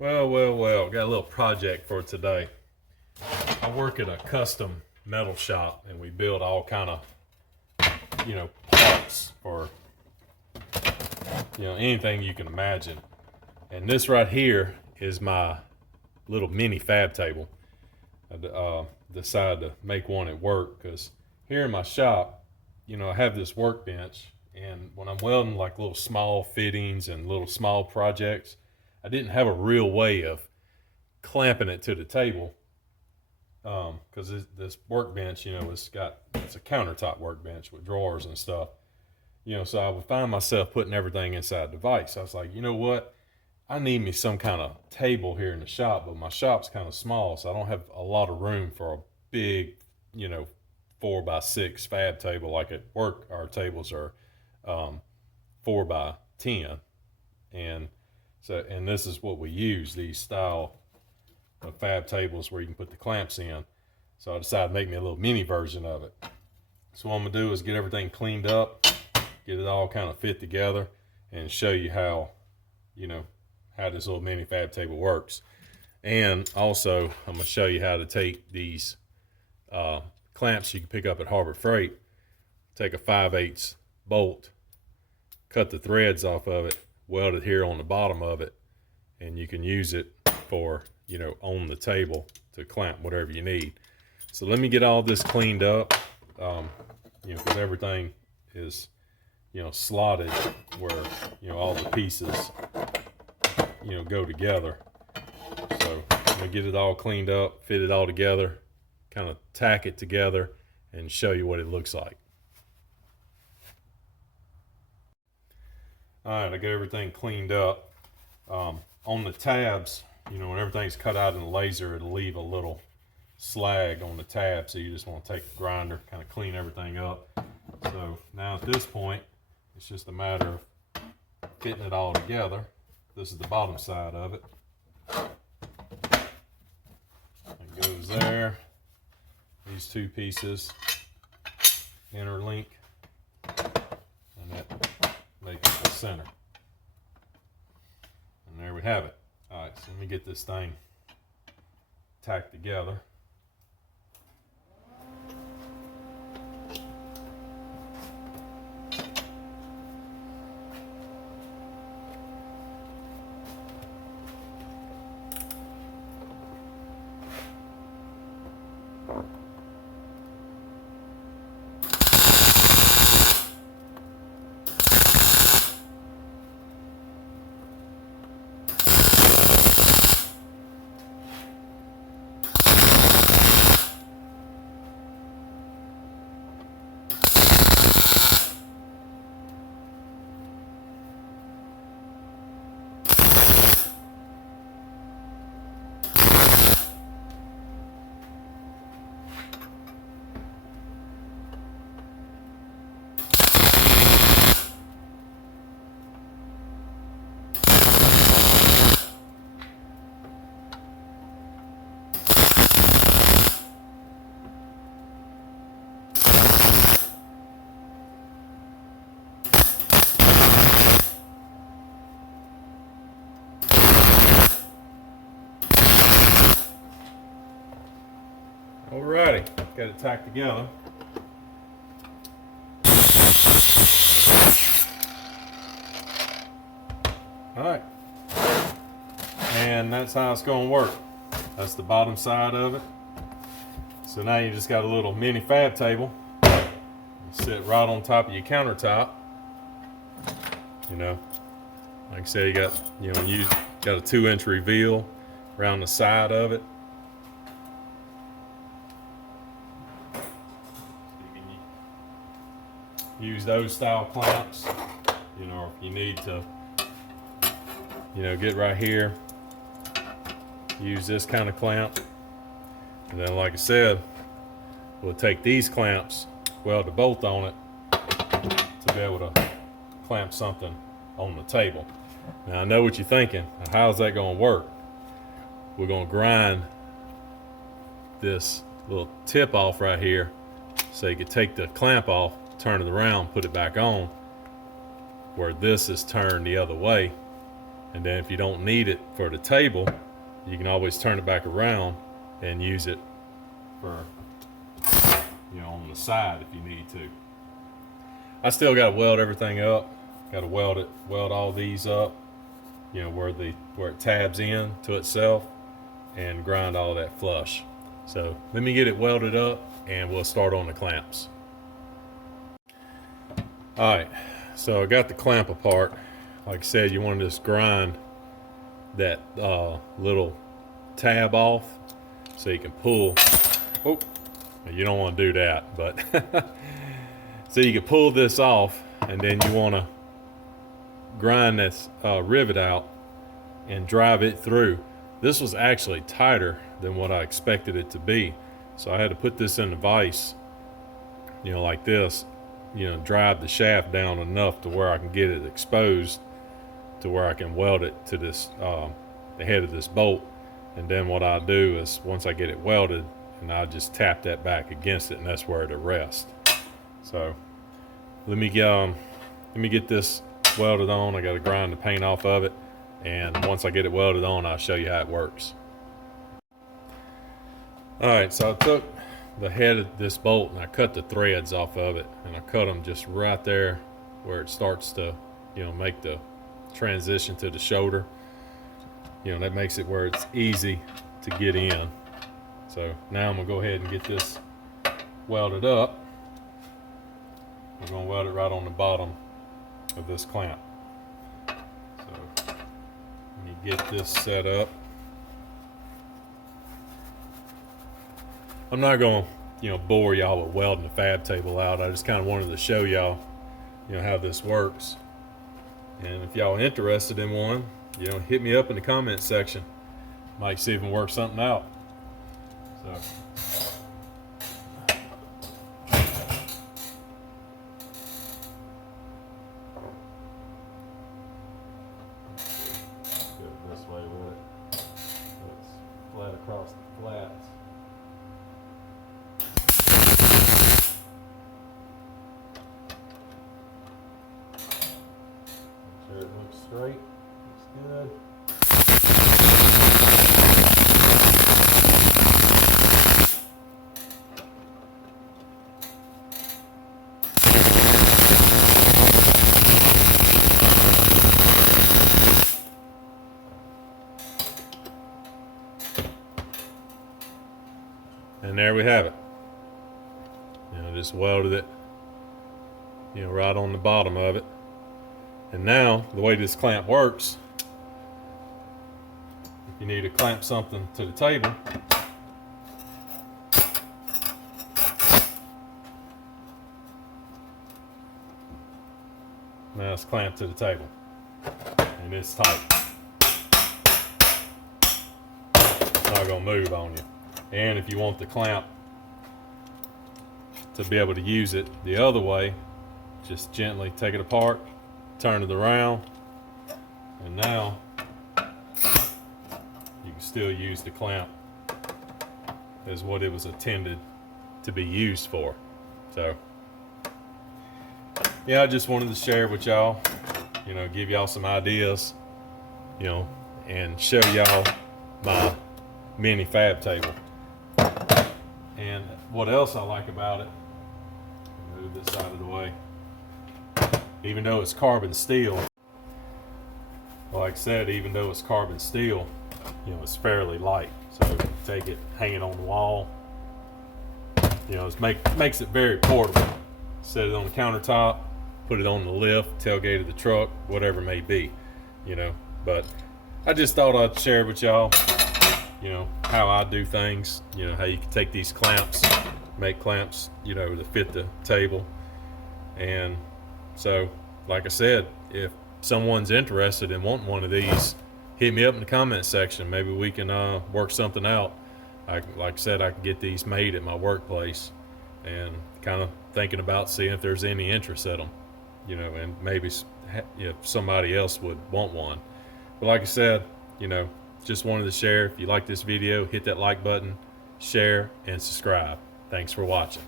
Well, got a little project for today. I work at a custom metal shop and we build all kind of, parts for, anything you can imagine. And this right here is my little mini fab table. I decided to make one at work because here in my shop, I have this workbench, and when I'm welding like little small fittings and little small projects, I didn't have a real way of clamping it to the table because this workbench, it's a countertop workbench with drawers and stuff. So I would find myself putting everything inside the vise. I was like, you know what? I need me some kind of table here in the shop, but my shop's kind of small, so I don't have a lot of room for a big, 4x6 fab table. Like at work, our tables are 4x10, and this is what we use, these style of fab tables where you can put the clamps in. So I decided to make me a little mini version of it. So what I'm gonna do is get everything cleaned up, get it all kind of fit together, and show you how how this little mini fab table works. And also I'm gonna show you how to take these clamps you can pick up at Harbor Freight, take a 5/8 bolt, cut the threads off of it, weld it here on the bottom of it, and you can use it for on the table to clamp whatever you need. So let me get all this cleaned up, because everything is slotted where all the pieces go together. So I'm gonna get it all cleaned up, fit it all together, kind of tack it together, and show you what it looks like. All right, I got everything cleaned up. On the tabs, when everything's cut out in the laser, it'll leave a little slag on the tab, so you just want to take a grinder, kind of clean everything up. So now at this point, it's just a matter of getting it all together. This is the bottom side of it. It goes there. These two pieces interlink, and that makes the center. And there we have it. All right, so let me get this thing tacked together. Alrighty, got it tacked together. Alright, and that's how it's going to work. That's the bottom side of it. So now you just got a little mini fab table. You sit right on top of your countertop. Like I said, you got you got a 2-inch reveal around the side of it. Use those style clamps, if you need to, get right here, use this kind of clamp. And then, like I said, we'll take these clamps, weld a bolt on it to be able to clamp something on the table. Now I know what you're thinking, how's that going to work? We're going to grind this little tip off right here so you can take the clamp off, turn it around, put it back on, where this is turned the other way, And then if you don't need it for the table, you can always turn it back around and use it for, you know, on the side if you need to. I still got to weld everything up. Got to weld all these up, you know, where it tabs in to itself, and grind all that flush. So let me get it welded up and we'll start on the clamps. All right, so I got the clamp apart. Like I said, you want to just grind that little tab off so you can pull. Oh, you don't want to do that, but so you can pull this off, and then you want to grind this rivet out and drive it through. This was actually tighter than what I expected it to be, so I had to put this in the vise, you know, like this, you know, drive the shaft down enough to where I can get it exposed to where I can weld it to this the head of this bolt. And then what I do is, once I get it welded, and I just tap that back against it, and that's where it'll rest. So let me get this welded on. I got to grind the paint off of it, and once I get it welded on, I'll show you how it works. All right, so I took the head of this bolt and I cut the threads off of it, and I cut them just right there where it starts to, you know, make the transition to the shoulder. You know, that makes it where it's easy to get in. So now I'm gonna go ahead and get this welded up. We're gonna weld it right on the bottom of this clamp. So let me get this set up. I'm not gonna, you know, bore y'all with welding the fab table out. I just kind of wanted to show y'all, you know, how this works. And if y'all are interested in one, you know, hit me up in the comment section. Might see if we can work something out. So go this way with it. It's flat across the flats. Make sure it looks straight. Looks good. And there we have it. You know, just welded it, you know, right on the bottom of it. And now, the way this clamp works, if you need to clamp something to the table, now it's clamped to the table, and it's tight. It's not gonna move on you. And if you want the clamp to be able to use it the other way, just gently take it apart, turn it around, and now you can still use the clamp as what it was intended to be used for. So yeah, I just wanted to share with y'all, you know, give y'all some ideas, you know, and show y'all my mini fab table. And what else I like about it, move this out of the way, even though it's carbon steel, like I said, even though it's carbon steel, you know, it's fairly light. So take it, hang it on the wall, you know, it makes it very portable. Set it on the countertop, put it on the lift, tailgate of the truck, whatever it may be, you know. But I just thought I'd share with y'all, you know, how I do things, you know, how you can take these clamps, make clamps, you know, to fit the table. And so, like I said, if someone's interested in wanting one of these, hit me up in the comment section. Maybe we can work something out. Like I said, I can get these made at my workplace, and kind of thinking about seeing if there's any interest in them, you know, and maybe if somebody else would want one. But like I said, you know, just wanted to share. If you like this video, hit that like button, share, and subscribe. Thanks for watching.